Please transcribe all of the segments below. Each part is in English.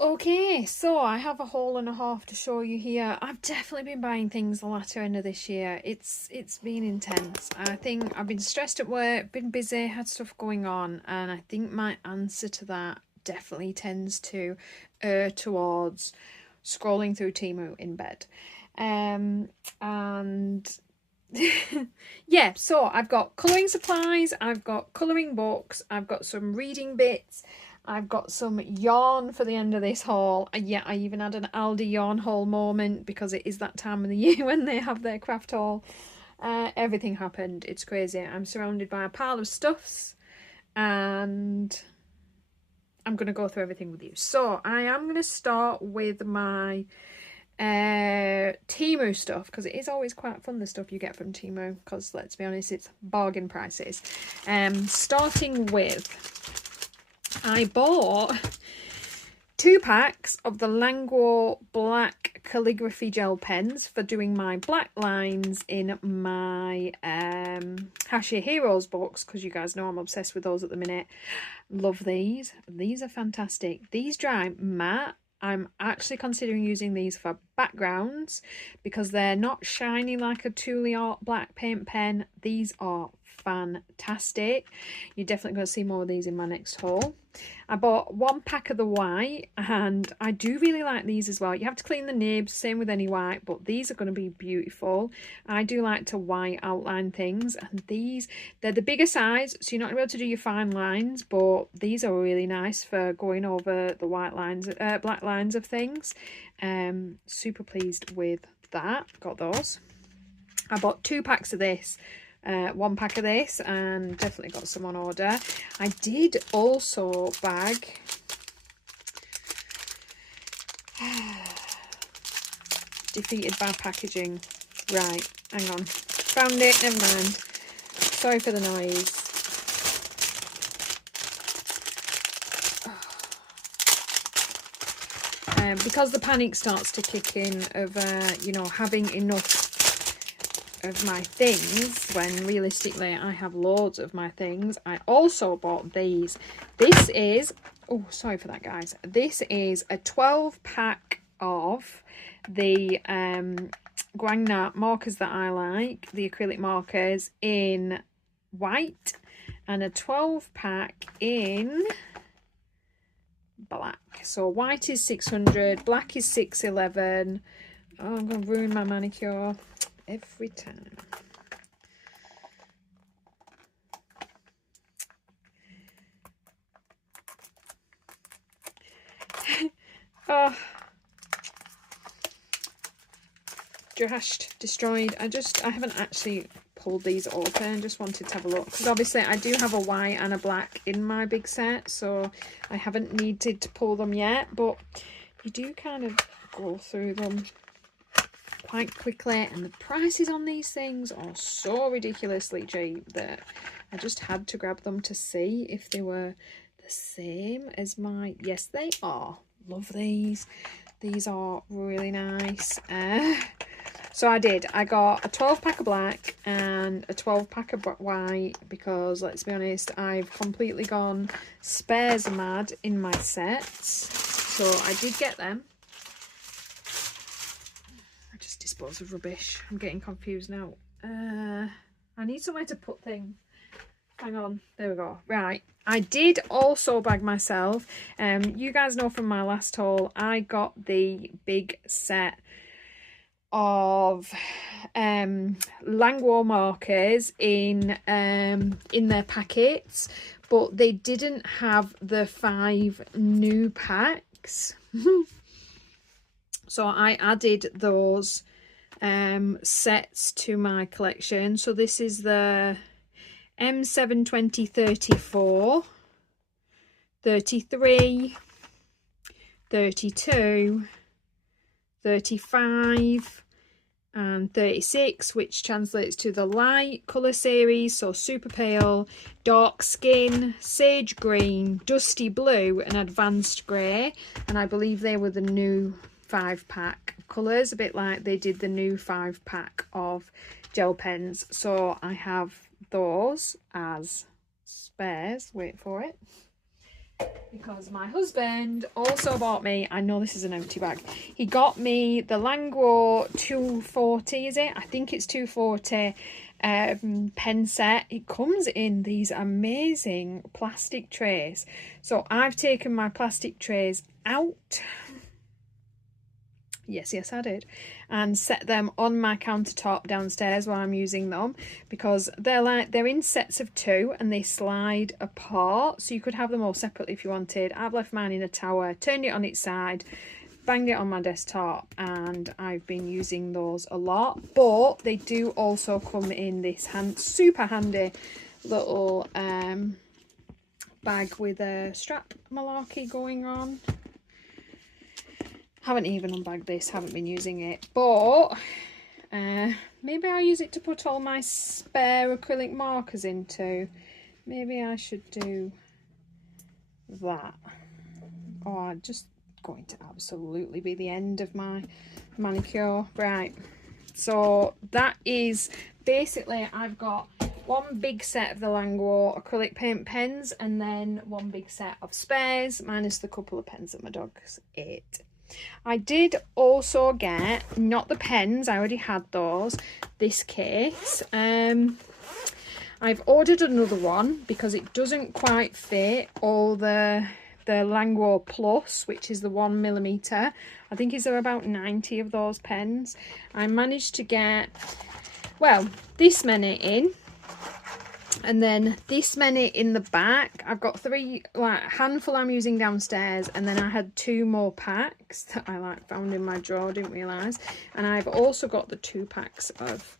Okay, so I have a haul and a half to show you here. I've definitely been buying things the latter end of this year. It's been intense. I think I've been stressed at work, been busy, had stuff going on, and I think my answer to that definitely tends to err towards scrolling through Temu in bed. And yeah, so I've got colouring supplies, I've got colouring books, I've got some reading bits, I've got some yarn for the end of this haul. Yeah, I even had an Aldi yarn haul moment because it is that time of the year when they have their craft haul. Everything happened. It's crazy. I'm surrounded by a pile of stuffs and I'm going to go through everything with you. So I am going to start with my Temu stuff, because it is always quite fun, the stuff you get from Temu, because let's be honest, it's bargain prices. Starting with, I bought 2 packs of the Languor black calligraphy gel pens for doing my black lines in my Hachette Heroes books, because you guys know I'm obsessed with those at the minute. Love these. These are fantastic. These dry matte. I'm actually considering using these for backgrounds because they're not shiny like a Thule Art black paint pen. These are fantastic. You're definitely going to see more of these in my next haul. I bought 1 pack of the white, and I do really like these as well. You have to clean the nibs, same with any white, but these are going to be beautiful. I do like to white outline things, and they're the bigger size, so you're not going to be able to do your fine lines, but these are really nice for going over the white lines, black lines of things. Super pleased with that. Got those. I bought 2 packs of this. 1 pack of this, and definitely got some on order. I did also bag defeated by packaging. Right, hang on. Found it, never mind. Sorry for the noise. Because the panic starts to kick in of, you know, having enough of my things when realistically I have loads of my things. I also bought these. This is, oh, sorry for that, guys. This is a 12-pack of the Guangna markers that I like, the acrylic markers in white, and a 12-pack in black. So white is 600, black is 611. Oh, I'm going to ruin my manicure every time. Oh, trashed, destroyed. I haven't actually pulled these open. Just wanted to have a look, because obviously I do have a white and a black in my big set, so I haven't needed to pull them yet, but you do kind of go through them quite quickly, and the prices on these things are so ridiculously cheap that I just had to grab them to see if they were the same as my... Yes, they are. Love these. These are really nice. So I got a 12-pack of black and a 12-pack of white, because let's be honest, I've completely gone spares mad in my sets. So I did get them. Dispose of rubbish. I'm getting confused now. I need somewhere to put things. Hang on, there we go. Right, I did also bag myself. You guys know from my last haul, I got the big set of Languor markers in their packets, but they didn't have the 5 new packs. So I added those sets to my collection. So this is the M720 34, 33, 32, 35 and 36, which translates to the light colour series, so super pale, dark skin, sage green, dusty blue and advanced grey, and I believe they were the new 5-pack colours, a bit like they did the new 5-pack of gel pens. So I have those as spares. Wait for it. because my husband also bought me, I know this is an empty bag, he got me the Languor 240, is it? I think it's 240 pen set. It comes in these amazing plastic trays. So I've taken my plastic trays out. Yes, I did, and set them on my countertop downstairs while I'm using them, because they're in sets of 2 and they slide apart, so you could have them all separately if you wanted. I've left mine in a tower, turned it on its side, banged it on my desktop, and I've been using those a lot. But they do also come in this super handy little bag with a strap malarkey going on. Haven't even unbagged this, haven't been using it, but maybe I'll use it to put all my spare acrylic markers into. Maybe I should do that. Or just going to absolutely be the end of my manicure. Right, so that is basically, I've got one big set of the Languor acrylic paint pens and then one big set of spares, minus the couple of pens that my dog's ate. I did also get, not the pens, I already had those, this case. I've ordered another one because it doesn't quite fit all the Languor Plus, which is the 1mm. I think is there about 90 of those pens. I managed to get, well, this many in, and then this many in the back. I've got 3, like, handful I'm using downstairs, and then I had 2 more packs that I found in my drawer, didn't realise. And I've also got the 2 packs of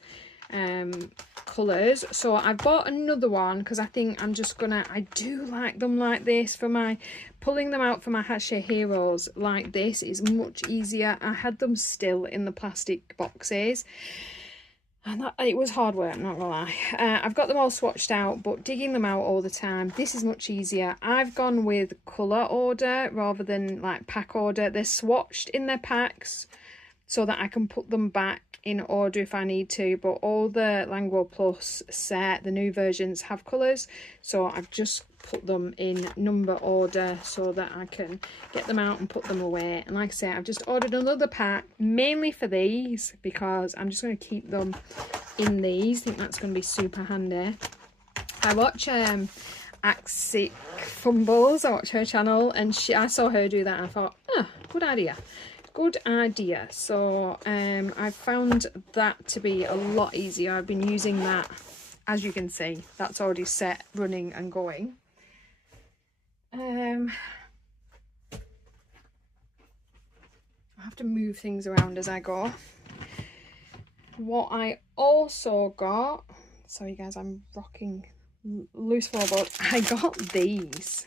colours. So I bought another one because I think I'm just gonna, I do like them like this for my, pulling them out for my Hachette Heroes like this is much easier. I had them still in the plastic boxes. And it was hard work, not gonna lie. I've got them all swatched out, but digging them out all the time, this is much easier. I've gone with colour order rather than like pack order. They're swatched in their packs so that I can put them back in order if I need to, but all the Languor Plus set, the new versions, have colours, so I've just put them in number order so that I can get them out and put them away. And like I say, I've just ordered another pack mainly for these because I'm just going to keep them in these. I think that's going to be super handy. I watch Axic Fumbles, I watch her channel, and I saw her do that and I thought, oh, good idea. Good idea. So I've found that to be a lot easier. I've been using that, as you can see, that's already set, running and going. I have to move things around as I go. What I also got, sorry guys, I'm rocking loose floorboard. I got these.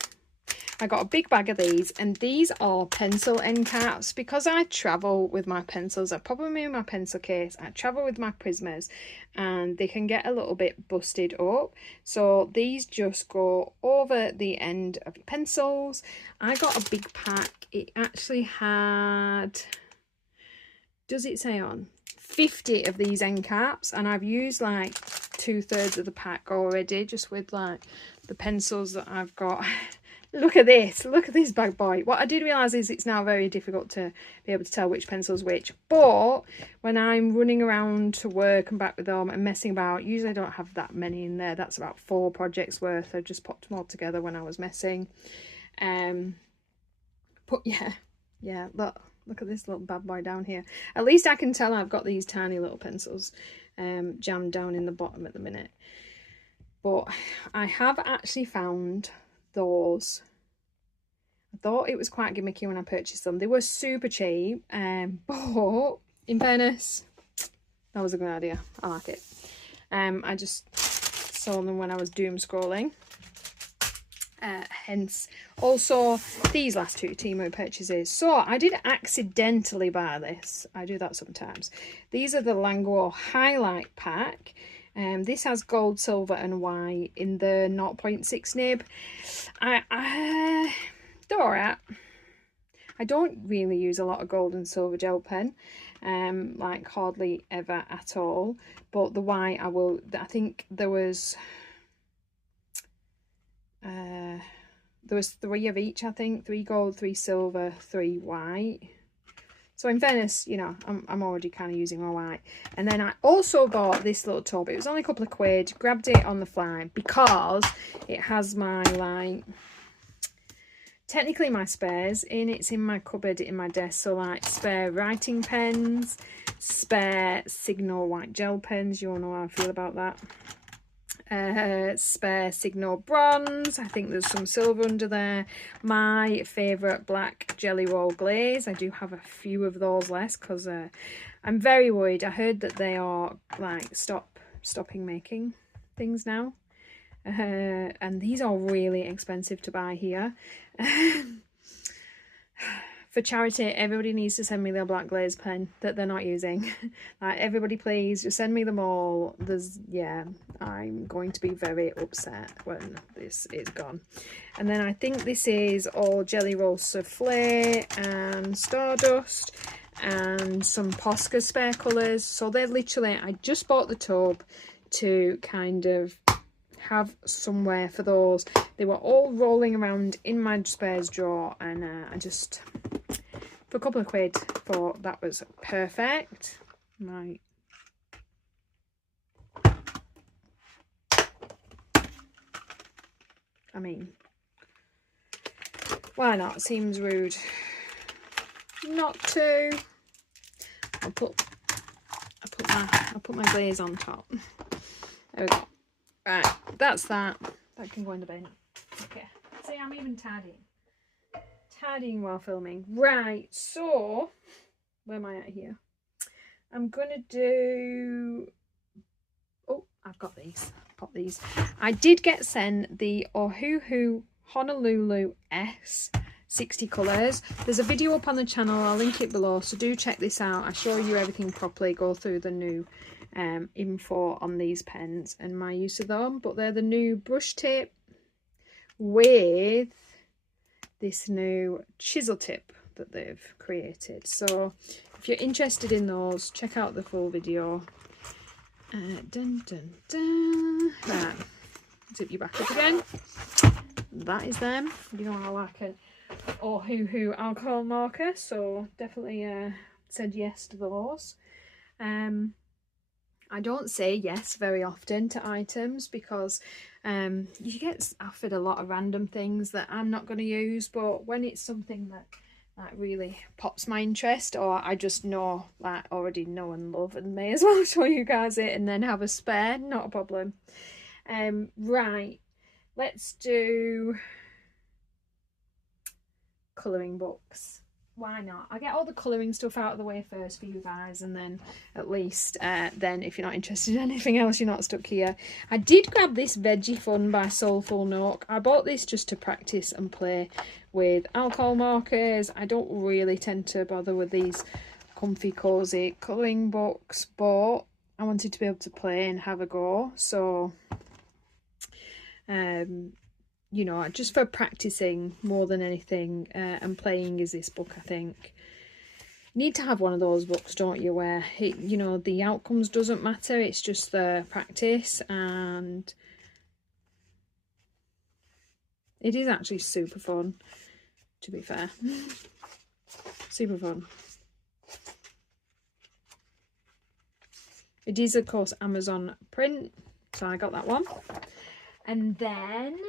I got a big bag of these, and these are pencil end caps because I travel with my pencils. I pop them in my pencil case. I travel with my Prismas and they can get a little bit busted up. So these just go over the end of your pencils. I got a big pack. It actually had, does it say on? 50 of these end caps, and I've used like 2/3 of the pack already just with like the pencils that I've got. Look at this bad boy. What I did realise is it's now very difficult to be able to tell which pencil's which, but when I'm running around to work and back with them and messing about, usually I don't have that many in there. That's about 4 projects worth. I just popped them all together when I was messing. But yeah, look at this little bad boy down here. At least I can tell I've got these tiny little pencils jammed down in the bottom at the minute. But I have actually found those. I thought it was quite gimmicky when I purchased them. They were super cheap, but in fairness, that was a good idea. I like it. I just saw them when I was doom scrolling. Hence also these last 2 Temu purchases. So I did accidentally buy this. I do that sometimes. These are the Languor Highlight Pack. This has gold, silver and white in the 0.6 nib. They're alright. I don't really use a lot of gold and silver gel pen, like hardly ever at all, but the white I will. I think there was there was 3 of each, I think. 3 gold, 3 silver, 3 white. So in fairness, you know, I'm already kind of using all white. And then I also bought this little tub. It was only a couple of quid. Grabbed it on the fly because it has my, like, technically my spares in. It's in my cupboard in my desk. So like spare writing pens, spare Signal white gel pens. You all know how I feel about that. Spare Signal bronze. I think there's some silver under there. My favourite black jelly roll glaze. I do have a few of those less because I'm very worried. I heard that they are like stopping making things now, and these are really expensive to buy here. For charity, everybody needs to send me their black glaze pen that they're not using. Like, everybody please, just send me them all. Yeah, I'm going to be very upset when this is gone. And then I think this is all Jelly Roll Souffle and Stardust and some Posca spare colours. So they're literally, I just bought the tub to kind of have somewhere for those. They were all rolling around in my spares drawer, and I just, for a couple of quid, thought that was perfect. Right. I mean, why not? Seems rude not to. I'll put my glaze on top. There we go. Right, that's that. That can go in the bin. Okay. See, I'm even tidying while filming. Right, so where am I at here? I'm gonna do, oh, I've got these. Pop these. I did get sent the Ohuhu Honolulu S 60 colours. There's a video up on the channel, I'll link it below, so do check this out. I show you everything properly, go through the new info on these pens and my use of them. But they're the new brush tip with this new chisel tip that they've created. So if you're interested in those, check out the full video. Dun, dun, dun. Right, zip you back up again. That is them. You know, I like an Ohuhu alcohol marker, so definitely said yes to those. I don't say yes very often to items because you get offered a lot of random things that I'm not going to use, but when it's something that really pops my interest, or I just know, like, already know and love and may as well show you guys it and then have a spare, not a problem. Right, let's do colouring books. Why not? I'll get all the colouring stuff out of the way first for you guys, and then at least then if you're not interested in anything else, you're not stuck here. I did grab this Veggie Fun by Soulful Nook. I bought this just to practice and play with alcohol markers. I don't really tend to bother with these comfy cozy colouring books, but I wanted to be able to play and have a go, so you know, just for practicing more than anything, and playing is this book, I think. You need to have one of those books, don't you, where it, you know, the outcomes doesn't matter, it's just the practice, and it is actually super fun, to be fair. Super fun. It is, of course, Amazon print, so I got that one. And then,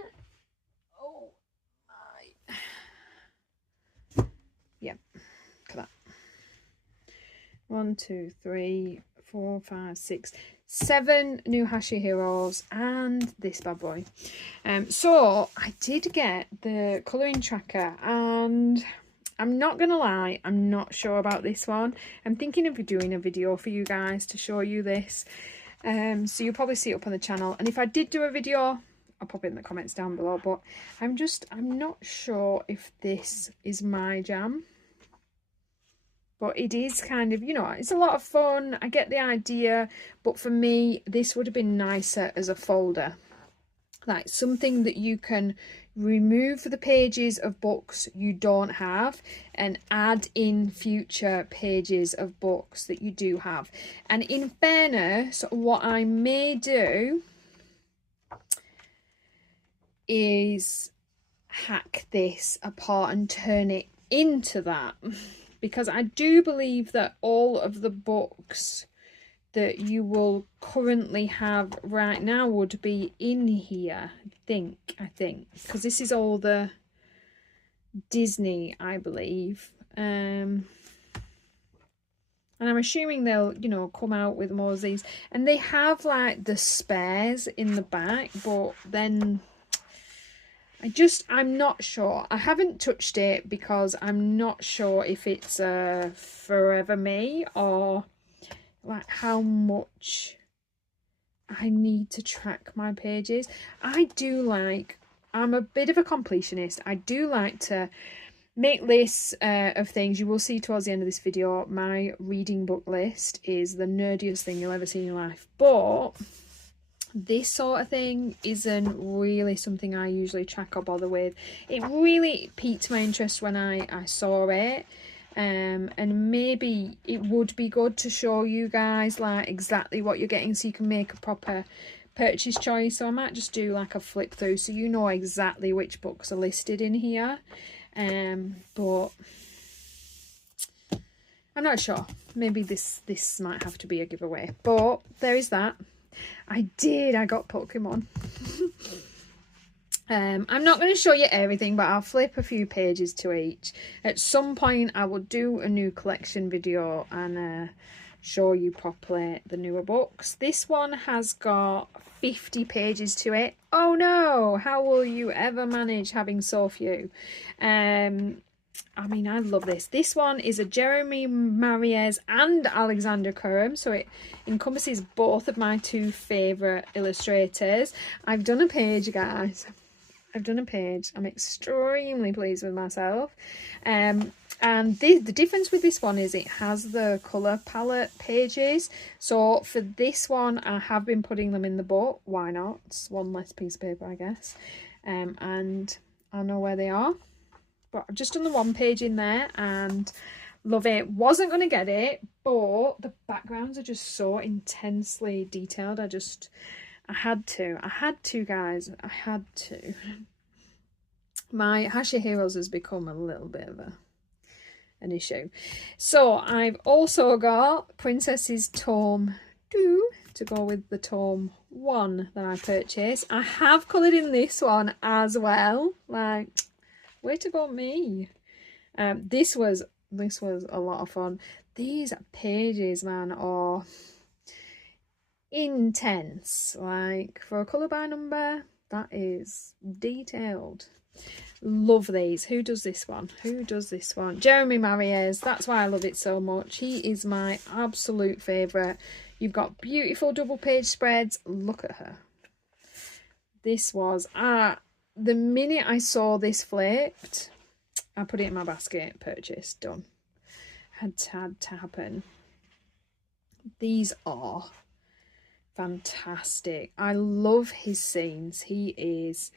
yeah, look at that. 1, 2, 3, 4, 5, 6, 7 new Hachette Heroes and this bad boy. So I did get the colouring tracker, and I'm not gonna lie, I'm not sure about this one. I'm thinking of doing a video for you guys to show you this. So you'll probably see it up on the channel, and if I did do a video, I'll pop it in the comments down below, but I'm not sure if this is my jam. But it is kind of, you know, it's a lot of fun, I get the idea, but for me this would have been nicer as a folder, like something that you can remove the pages of books you don't have and add in future pages of books that you do have. And in fairness, what I may do is hack this apart and turn it into that, because I do believe that all of the books that you will currently have right now would be in here, I think, because this is all the Disney, I believe. And I'm assuming they'll, you know, come out with more of these. And they have like the spares in the back, but then I'm not sure. I haven't touched it because I'm not sure if it's a forever me or like how much I need to track my pages. I'm a bit of a completionist. I do like to make lists of things. You will see towards the end of this video, my reading book list is the nerdiest thing you'll ever see in your life. But this sort of thing isn't really something I usually track or bother with. It really piqued my interest when I saw it. And maybe it would be good to show you guys like exactly what you're getting so you can make a proper purchase choice. So I might just do like a flip through so you know exactly which books are listed in here. But I'm not sure. Maybe this might have to be a giveaway. But there is that. I got Pokemon. I'm not going to show you everything, but I'll flip a few pages to each. At some point I will do a new collection video and show you properly the newer books. This one has got 50 pages to it. Oh no, how will you ever manage having so few? I mean, I love this. This one is a Jeremy Mariez and Alexander Curran, so it encompasses both of my two favourite illustrators. I've done a page, guys. I've done a page. I'm extremely pleased with myself. And the difference with this one is it has the colour palette pages. So for this one, I have been putting them in the book. Why not? It's one less piece of paper, I guess. And I know where they are. But I've just done the one page in there and love it. Wasn't going to get it, but the backgrounds are just so intensely detailed. I had to, guys. I had to. My Hachette Heroes has become a little bit of an issue. So I've also got Princess's Tome 2 to go with the Tome 1 that I purchased. I have coloured in this one as well. Like, way to go me. This was a lot of fun. These pages, man, are intense. Like, for a colour by number, that is detailed. Love these. Who does this one? Jeremy Mariez. That's why I love it so much. He is my absolute favourite. You've got beautiful double page spreads. Look at her. This was the minute I saw this flipped, I put it in my basket. Purchase done. Had to happen. These are fantastic. I love his scenes. He is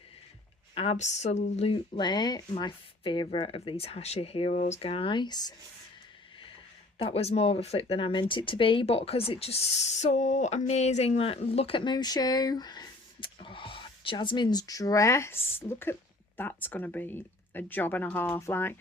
absolutely my favourite of these Hachette Heroes, guys. That was more of a flip than I meant it to be, but because it's just so amazing. Like, look at Mushu. Oh, Jasmine's dress. Look at, that's going to be a job and a half. Like,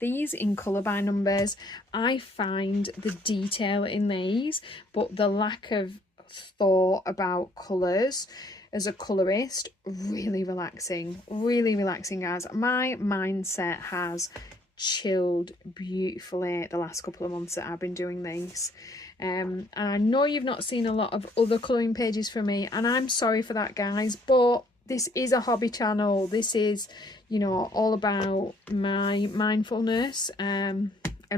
these in colour by numbers, I find the detail in these, but the lack of thought about colours as a colourist, really relaxing, guys. My mindset has chilled beautifully the last couple of months that I've been doing these. And I know you've not seen a lot of other colouring pages from me, and I'm sorry for that, guys, but this is a hobby channel. This is, you know, all about my mindfulness and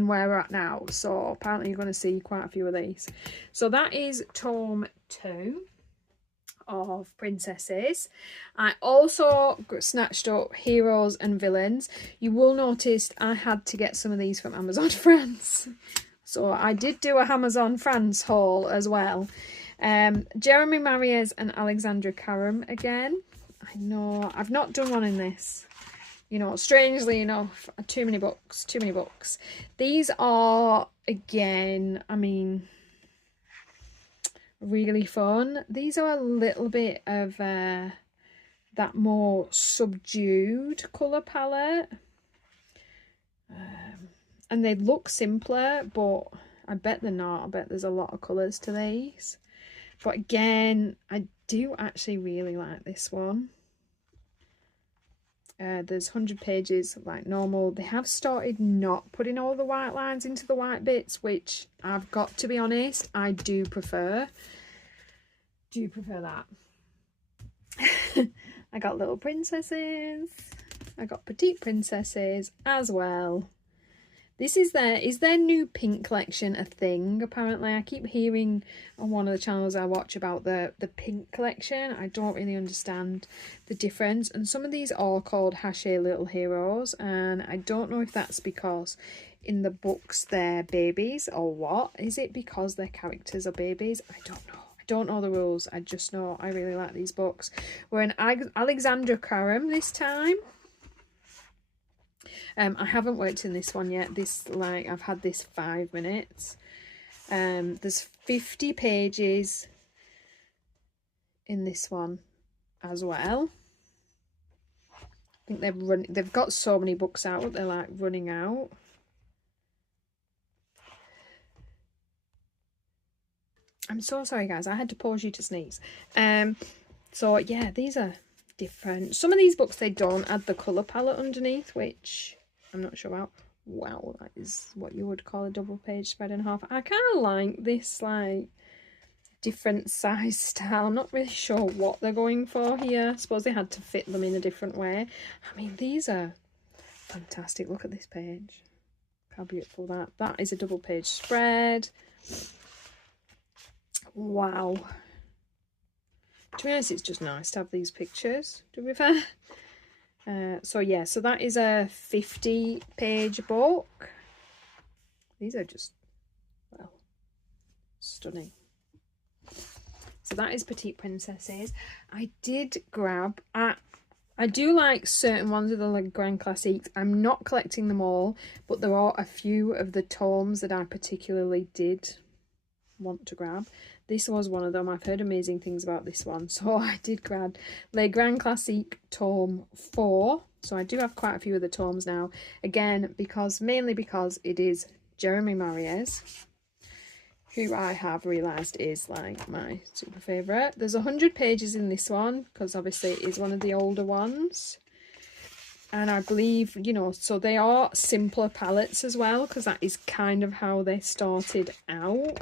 where we're at now. So apparently you're going to see quite a few of these. So that is Tome 2 of Princesses. I also snatched up Heroes and Villains. You will notice I had to get some of these from Amazon France. So I did do a Amazon France haul as well. Jeremy Mariez and Alexandra Karam again. I know I've not done one in this. You know, strangely enough, too many books. These are, again, I mean, really fun. These are a little bit of that more subdued colour palette. And they look simpler, but I bet they're not. I bet there's a lot of colours to these. But again, I do actually really like this one. There's 100 pages like normal. They have started not putting all the white lines into the white bits, which I've got to be honest, I do prefer. That. I got little princesses. I got petite princesses as well. This is their new pink collection a thing, apparently. I keep hearing on one of the channels I watch about the pink collection. I don't really understand the difference. And some of these are called Hachette Heroes. And I don't know if that's because in the books they're babies or what. Is it because their characters are babies? I don't know. I don't know the rules. I just know I really like these books. We're in Alexandra Karam this time. I haven't worked in this one yet. I've had this 5 minutes. There's 50 pages in this one as well. I think they've got so many books out, they're like running out. I'm so sorry guys, I had to pause you to sneeze. So yeah, these are different. Some of these books, they don't add the colour palette underneath, which I'm not sure about. Wow, that is what you would call a double page spread in half. I kind of like this like different size style. I'm not really sure what they're going for here. I suppose they had to fit them in a different way. I mean, these are fantastic. Look at this page. How beautiful that is. A double page spread. Wow. To be honest, it's just nice to have these pictures, to be fair. So yeah, so that is a 50-page book. These are just, well, stunning. So that is Petite Princesses. I did grab, I do like certain ones of the like Grand Classiques. I'm not collecting them all, but there are a few of the tomes that I particularly did want to grab. This was one of them. I've heard amazing things about this one, so I did grab Les Grand Classiques Tome 4. So I do have quite a few of the tomes now. Again, mainly because it is Jeremy Mariez, who I have realised is like my super favourite. There's 100 pages in this one, because obviously it is one of the older ones. And I believe, you know, so they are simpler palettes as well, because that is kind of how they started out.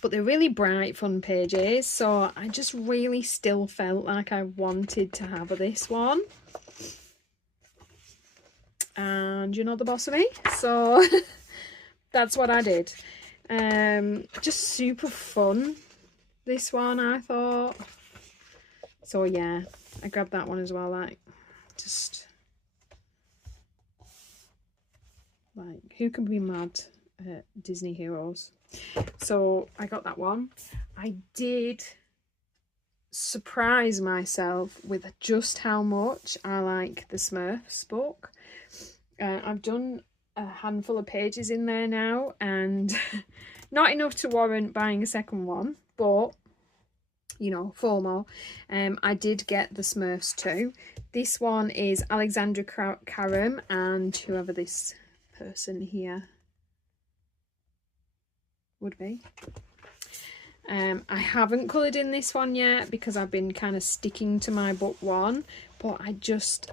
But they're really bright, fun pages, so I just really still felt like I wanted to have this one. And you know the boss of me, so that's what I did. Just super fun, this one, I thought. So yeah, I grabbed that one as well, like, just, like, who can be mad at Disney Heroes? So I got that one. I did surprise myself with just how much I like the Smurfs book. I've done a handful of pages in there now, and not enough to warrant buying a second one, but you know, 4 more. I did get the Smurfs too. This one is Alexandra Karam and whoever this person here would be. I haven't coloured in this one yet because I've been kind of sticking to my book one, but I just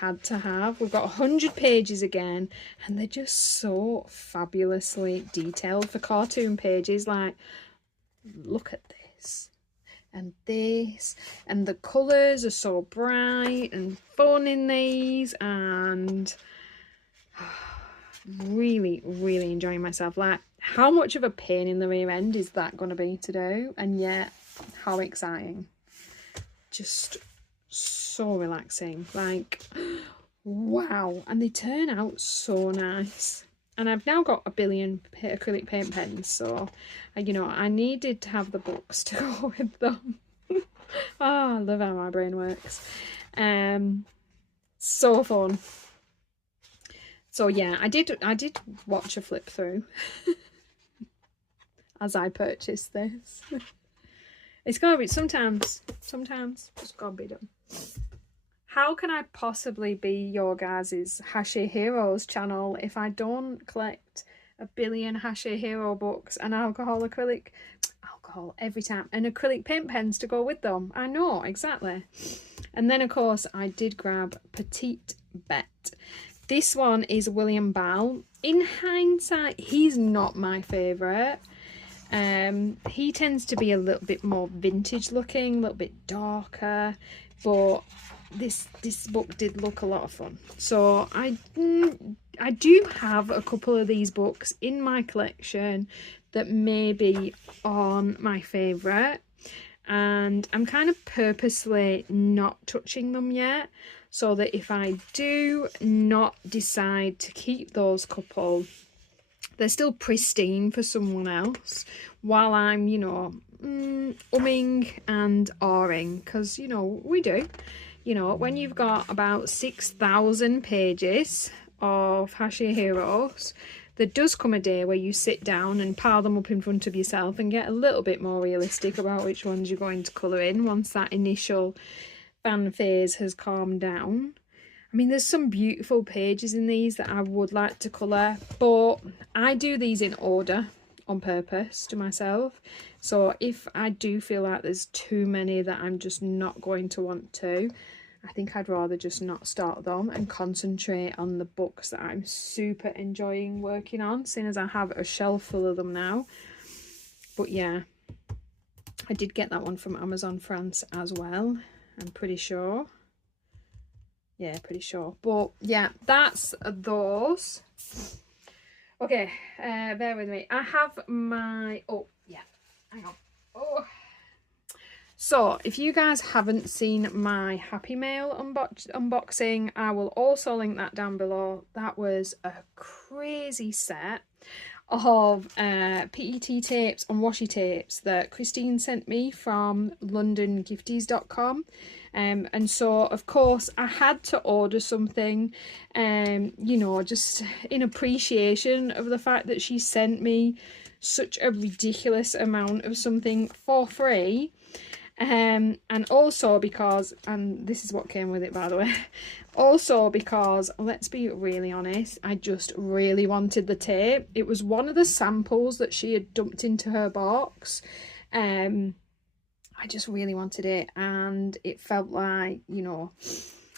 had to have. We've got 100 pages again, and they're just so fabulously detailed for cartoon pages. Like, look at this and this, and the colours are so bright and fun in these, and really enjoying myself. Like, how much of a pain in the rear end is that going to be to do, and yet how exciting. Just so relaxing, like, wow. And they turn out so nice, and I've now got a billion acrylic paint pens, so you know, I needed to have the books to go with them. Oh, I love how my brain works. So fun. So yeah, I did watch a flip through as I purchased this. It's gotta be, sometimes it's gotta be done. How can I possibly be your guys' Hachette Heroes channel if I don't collect a billion Hachette Hero books and alcohol every time, and acrylic paint pens to go with them? I know, exactly. And then of course I did grab Petite Bette. This one is William Ball. In hindsight, he's not my favourite. He tends to be a little bit more vintage looking, a little bit darker, but this book did look a lot of fun. So I do have a couple of these books in my collection that may be on my favourite, and I'm kind of purposely not touching them yet, so that if I do not decide to keep those couple, they're still pristine for someone else, while I'm, you know, umming and ahhing, because, you know, we do. You know, when you've got about 6,000 pages of Hachette Heroes, there does come a day where you sit down and pile them up in front of yourself and get a little bit more realistic about which ones you're going to colour in once that initial fan phase has calmed down. I mean, there's some beautiful pages in these that I would like to colour, but I do these in order on purpose to myself. So if I do feel like there's too many that I'm just not going to want to, I think I'd rather just not start them and concentrate on the books that I'm super enjoying working on, seeing as I have a shelf full of them now. But yeah, I did get that one from Amazon France as well, I'm pretty sure. Yeah, pretty sure. But yeah, that's those. Okay, bear with me. I have my, oh yeah, hang on. Oh, so if you guys haven't seen my Happy Mail unboxing, I will also link that down below. That was a crazy set of PET tapes and washi tapes that Christine sent me from londongifties.com. And so of course I had to order something, you know, just in appreciation of the fact that she sent me such a ridiculous amount of something for free. And also because, and this is what came with it, by the way, also because, let's be really honest, I just really wanted the tape. It was one of the samples that she had dumped into her box. I just really wanted it, and it felt like, you know,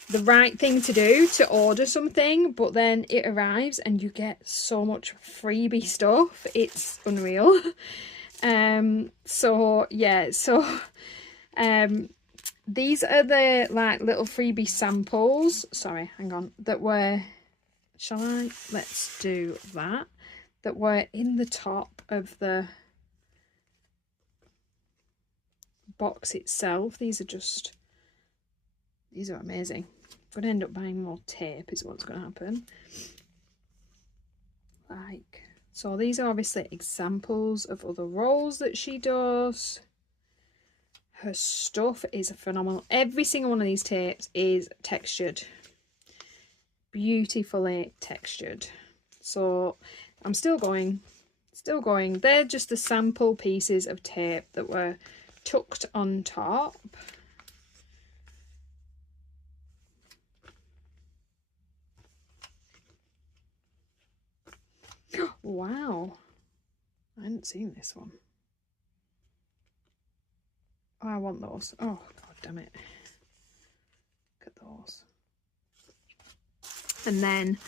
the right thing to do to order something, but then it arrives and you get so much freebie stuff. It's unreal. So yeah, so these are the like little freebie samples, sorry, hang on, that were, shall I, let's do that, that were in the top of the box itself. These are amazing. I'm gonna end up buying more tape is what's gonna happen. Like, so these are obviously examples of other rolls that she does. Her stuff is phenomenal. Every single one of these tapes is textured, beautifully textured. So I'm still going. They're just the sample pieces of tape that were tucked on top. Wow, I hadn't seen this one. Oh, I want those. Oh god damn it, look at those. And then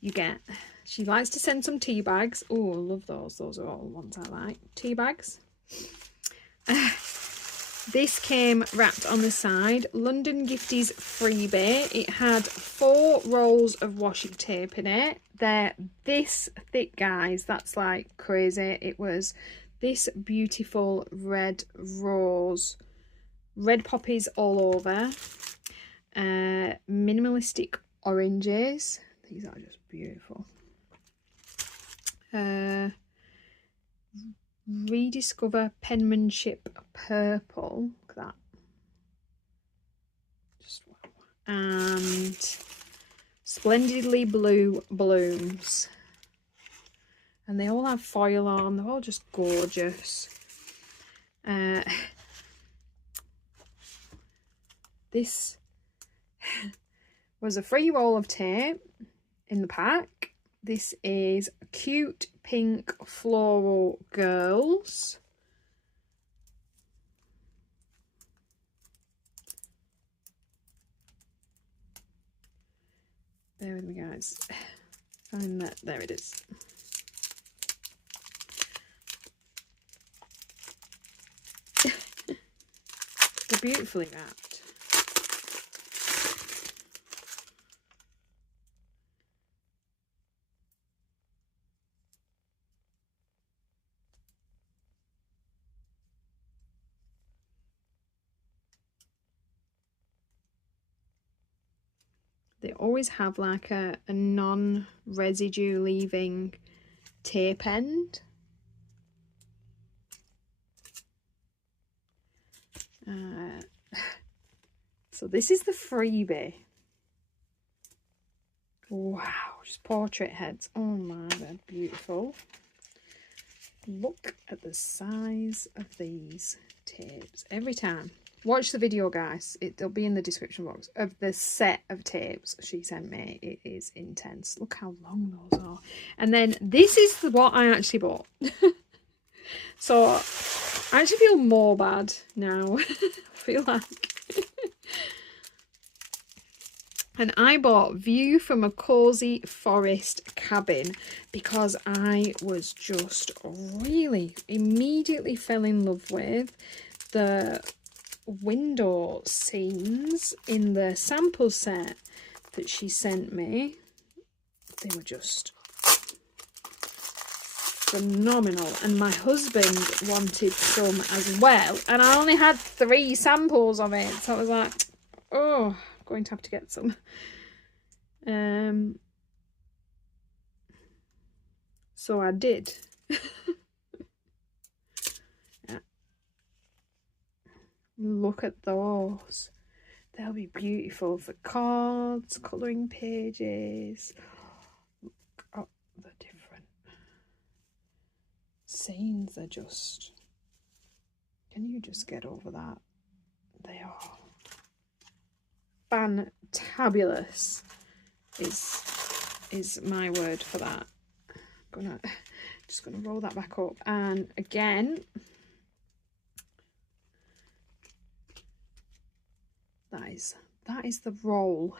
you get, she likes to send some tea bags. Oh, I love those. Those are all the ones I like. Tea bags. This came wrapped on the side. London Gifties freebie. It had 4 rolls of washi tape in it. They're this thick, guys. That's like crazy. It was this beautiful red rose, red poppies all over, minimalistic oranges. These are just beautiful. Rediscover penmanship purple. Look at that. Just wow. And splendidly blue blooms. And they all have foil on. They're all just gorgeous. this was a free roll of tape in the pack. This is Cute Pink Floral Girls. Bear with me, guys. Find that. There it is. They're beautifully wrapped. They always have like a non-residue leaving tape end. So this is the freebie. Wow, just portrait heads. Oh my, they're beautiful. Look at the size of these tapes. Every time. Watch the video, guys. It'll be in the description box of the set of tapes she sent me. It is intense. Look how long those are. And then this is what I actually bought. So I actually feel more bad now. I feel like. And I bought View from a Cozy Forest Cabin because I was just really immediately fell in love with the window scenes in the sample set that she sent me. They were just phenomenal, and my husband wanted some as well, and I only had 3 samples of it, so I was like, oh, I'm going to have to get some. So I did. Look at those. They'll be beautiful for cards, colouring pages. Look at the different scenes. They're just... Can you just get over that? They are fantabulous is my word for that. Just gonna roll that back up, and again, that is the roll.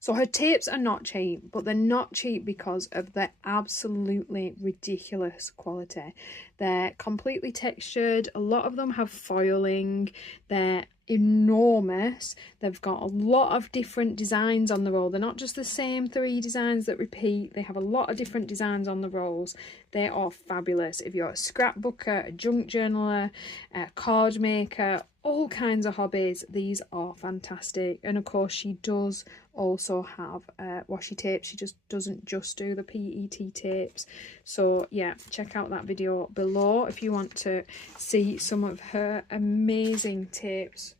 So her tapes are not cheap, but they're not cheap because of their absolutely ridiculous quality. They're completely textured. A lot of them have foiling. They're enormous. They've got a lot of different designs on the roll. They're not just the same 3 designs that repeat. They have a lot of different designs on the rolls. They are fabulous. If you're a scrapbooker, a junk journaler, a card maker, all kinds of hobbies, these are fantastic. And of course, she does also have washi tapes. She just doesn't just do the PET tapes. So yeah, check out that video below if you want to see some of her amazing tapes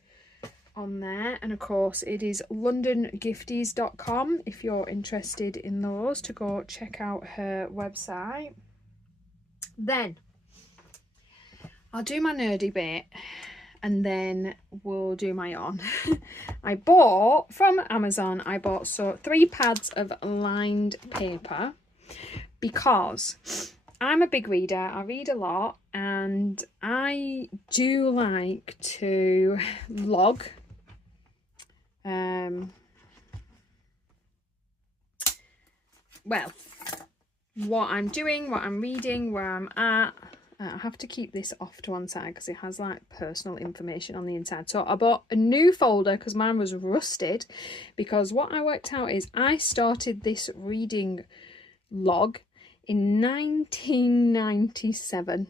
on there. And of course, it is londongifties.com if you're interested in those, to go check out her website. Then I'll do my nerdy bit, and then we'll do my yarn. I bought from Amazon, I bought 3 pads of lined paper because I'm a big reader. I read a lot, and I do like to log well, what I'm doing, what I'm reading, where I'm at. I have to keep this off to one side because it has like personal information on the inside. So I bought a new folder because mine was rusted, because what I worked out is I started this reading log in 1997.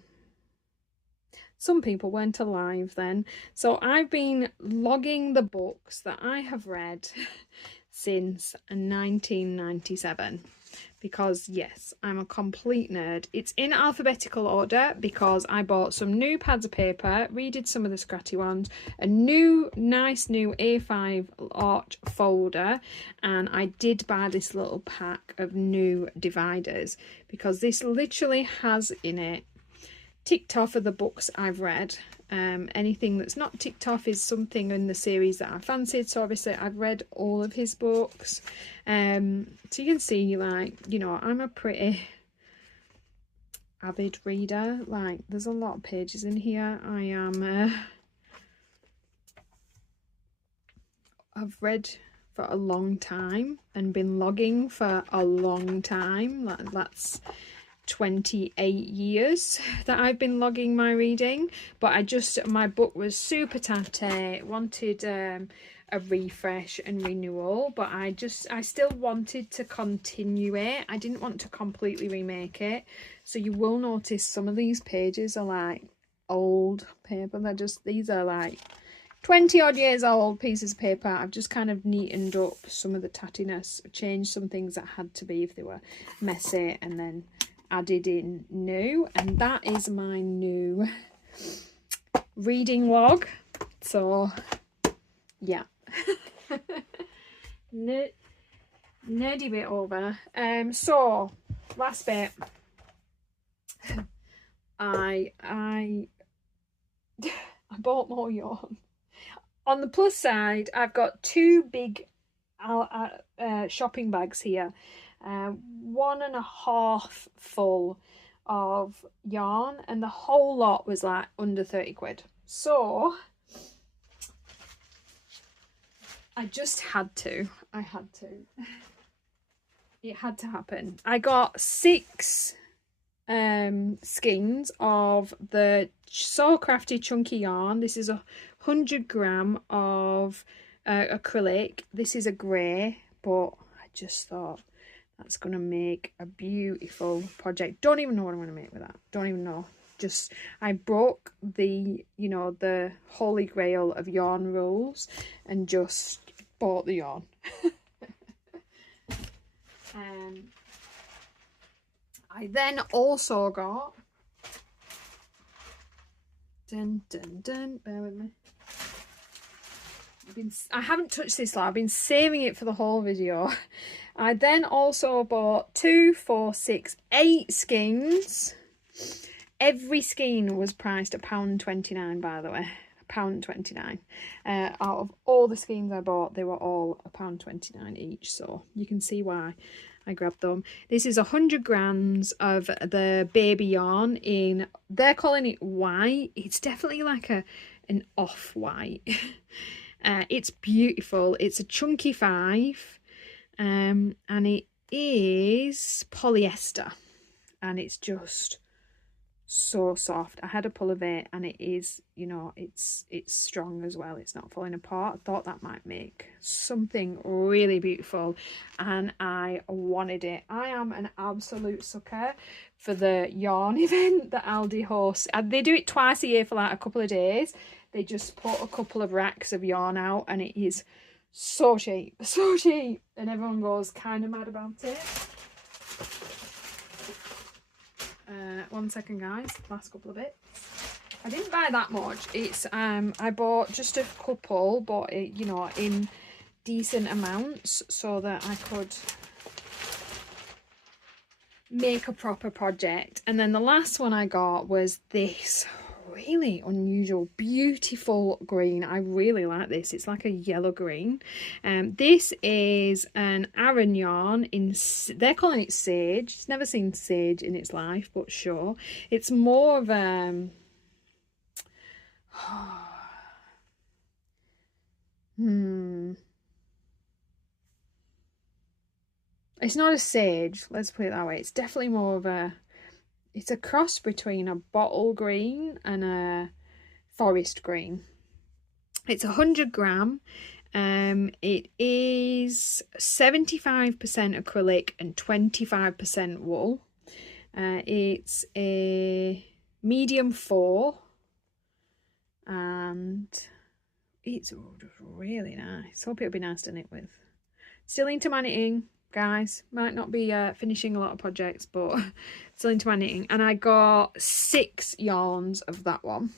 Some people weren't alive then. So I've been logging the books that I have read since 1997. Because yes, I'm a complete nerd. It's in alphabetical order because I bought some new pads of paper, redid some of the scratchy ones, a nice new A5 arch folder, and I did buy this little pack of new dividers because this literally has in it ticked off of the books I've read Anything that's not ticked off is something in the series that I fancied. So obviously I've read all of his books. So you can see, like, you know, I'm a pretty avid reader. Like, there's a lot of pages in here. I am I've read for a long time and been logging for a long time. That's 28 years that I've been logging my reading. But my book was super tatty, wanted a refresh and renewal, but I still wanted to continue it. I didn't want to completely remake it. So you will notice some of these pages are like old paper. These are like 20 odd years old pieces of paper. I've just kind of neatened up some of the tattiness, changed some things that had to be if they were messy, and then added in new. And that is my new reading log. So yeah. Nerdy bit over. So last bit. I bought more yarn. On the plus side, I've got two big shopping bags here, 1.5 full of yarn, and the whole lot was like under 30 quid. So I just had to. It had to happen. I got 6 skeins of the So Crafty chunky yarn. This is 100 gram of acrylic. This is a grey, but I just thought that's gonna make a beautiful project. Don't even know what I'm gonna make with that. Don't even know. Just, I broke the, you know, the holy grail of yarn rules and just bought the yarn. I then also got, bear with me. I haven't touched this lot. I've been saving it for the whole video. I then also bought 2, 4, 6, 8 skeins. Every skein was priced £1.29, by the way. £1.29. Out of all the skeins I bought, they were all £1.29 each. So you can see why I grabbed them. This is 100 grams of the baby yarn in, they're calling it white. It's definitely like an off-white. It's beautiful. It's a chunky 5, and it is polyester, and it's just so soft. I had a pull of it, and it is, you know, it's strong as well. It's not falling apart. I thought that might make something really beautiful, and I wanted it. I am an absolute sucker for the yarn event that Aldi hosts. They do it twice a year for like a couple of days. They just put a couple of racks of yarn out, and it is so cheap, and everyone goes kind of mad about it. 1 second, guys. Last couple of bits. I didn't buy that much. It's I bought just a couple, but it, you know, in decent amounts so that I could make a proper project. And then the last one I got was this really unusual, beautiful green. I really like this. It's like a yellow green. This is an Aran yarn in, they're calling it sage. It's never seen sage in its life, but sure. It's more of it's not a sage, let's put it that way. It's definitely more of a, it's a cross between a bottle green and a forest green. It's 100 gram. It is 75% acrylic and 25% wool. It's a medium 4, and it's just really nice. Hope it'll be nice to knit with. Still into my knitting, guys. Might not be finishing a lot of projects, but still into my knitting. And I got 6 yarns of that one.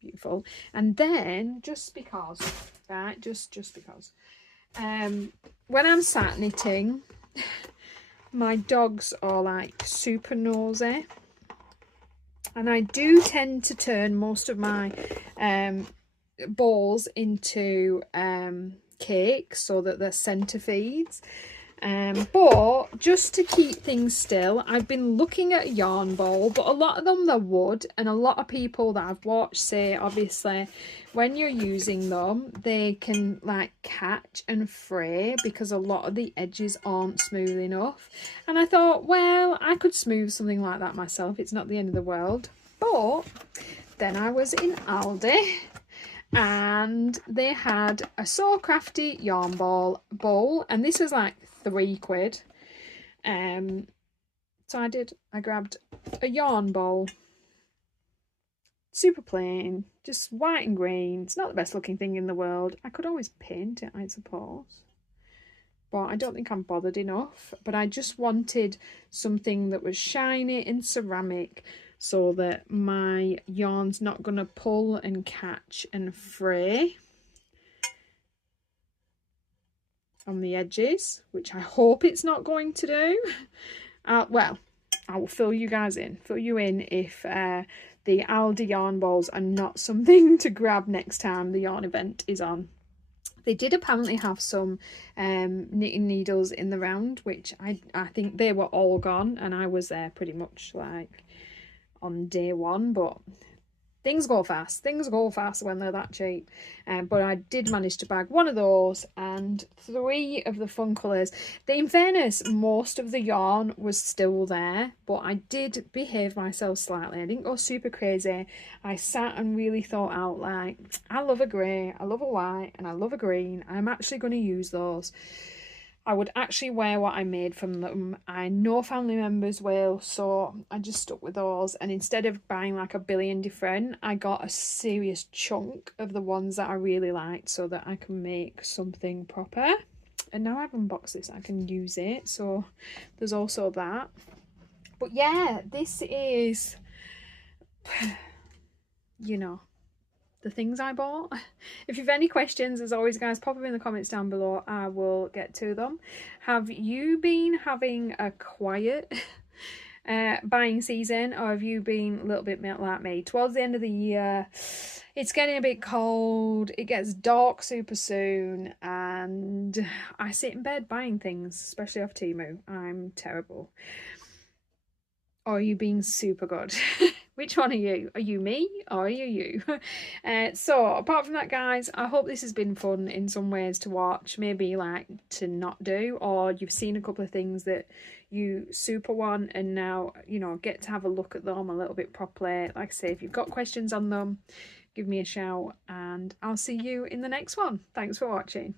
Beautiful. And then, just because, right, just because, when I'm sat knitting, my dogs are like super nosy, And I do tend to turn most of my balls into cake so that they're centre feeds. But just to keep things still, I've been looking at a yarn ball, but a lot of them they're wood, and a lot of people that I've watched say obviously when you're using them they can like catch and fray because a lot of the edges aren't smooth enough. And I thought, well, I could smooth something like that myself, it's not the end of the world. But then I was in Aldi and they had a So Crafty yarn ball bowl, and this was like £3. So I grabbed a yarn bowl, super plain, just white and green. It's not the best looking thing in the world. I could always paint it, I suppose, but I don't think I'm bothered enough. But I just wanted something that was shiny and ceramic so that my yarn's not going to pull and catch and fray on the edges, which I hope it's not going to do. Well, I will fill you in if the Aldi yarn balls are not something to grab next time the yarn event is on. They did apparently have some knitting needles in the round, which I think they were all gone, and I was there pretty much like on day one, but things go fast when they're that cheap. But I did manage to bag one of those and 3 of the fun colours. In fairness, most of the yarn was still there, but I did behave myself slightly. I didn't go super crazy. I sat and really thought out, like, I love a grey, I love a white, and I love a green. I'm actually going to use those. I would actually wear what I made from them. I know family members will, so I just stuck with those. And instead of buying like a billion different, I got a serious chunk of the ones that I really liked so that I can make something proper. And now I've unboxed this, I can use it. So there's also that. But yeah, this is, you know, the things I bought. If you've any questions, as always guys, pop them in the comments down below, I will get to them. Have you been having a quiet buying season, or have you been a little bit like me? Towards the end of the year, it's getting a bit cold, it gets dark super soon, and I sit in bed buying things, especially off Temu. I'm terrible. Or are you being super good? Which one are you? Are you me or are you? So apart from that guys, I hope this has been fun in some ways to watch, maybe like to not do, or you've seen a couple of things that you super want and now, you know, get to have a look at them a little bit properly. Like I say, if you've got questions on them, give me a shout and I'll see you in the next one. Thanks for watching.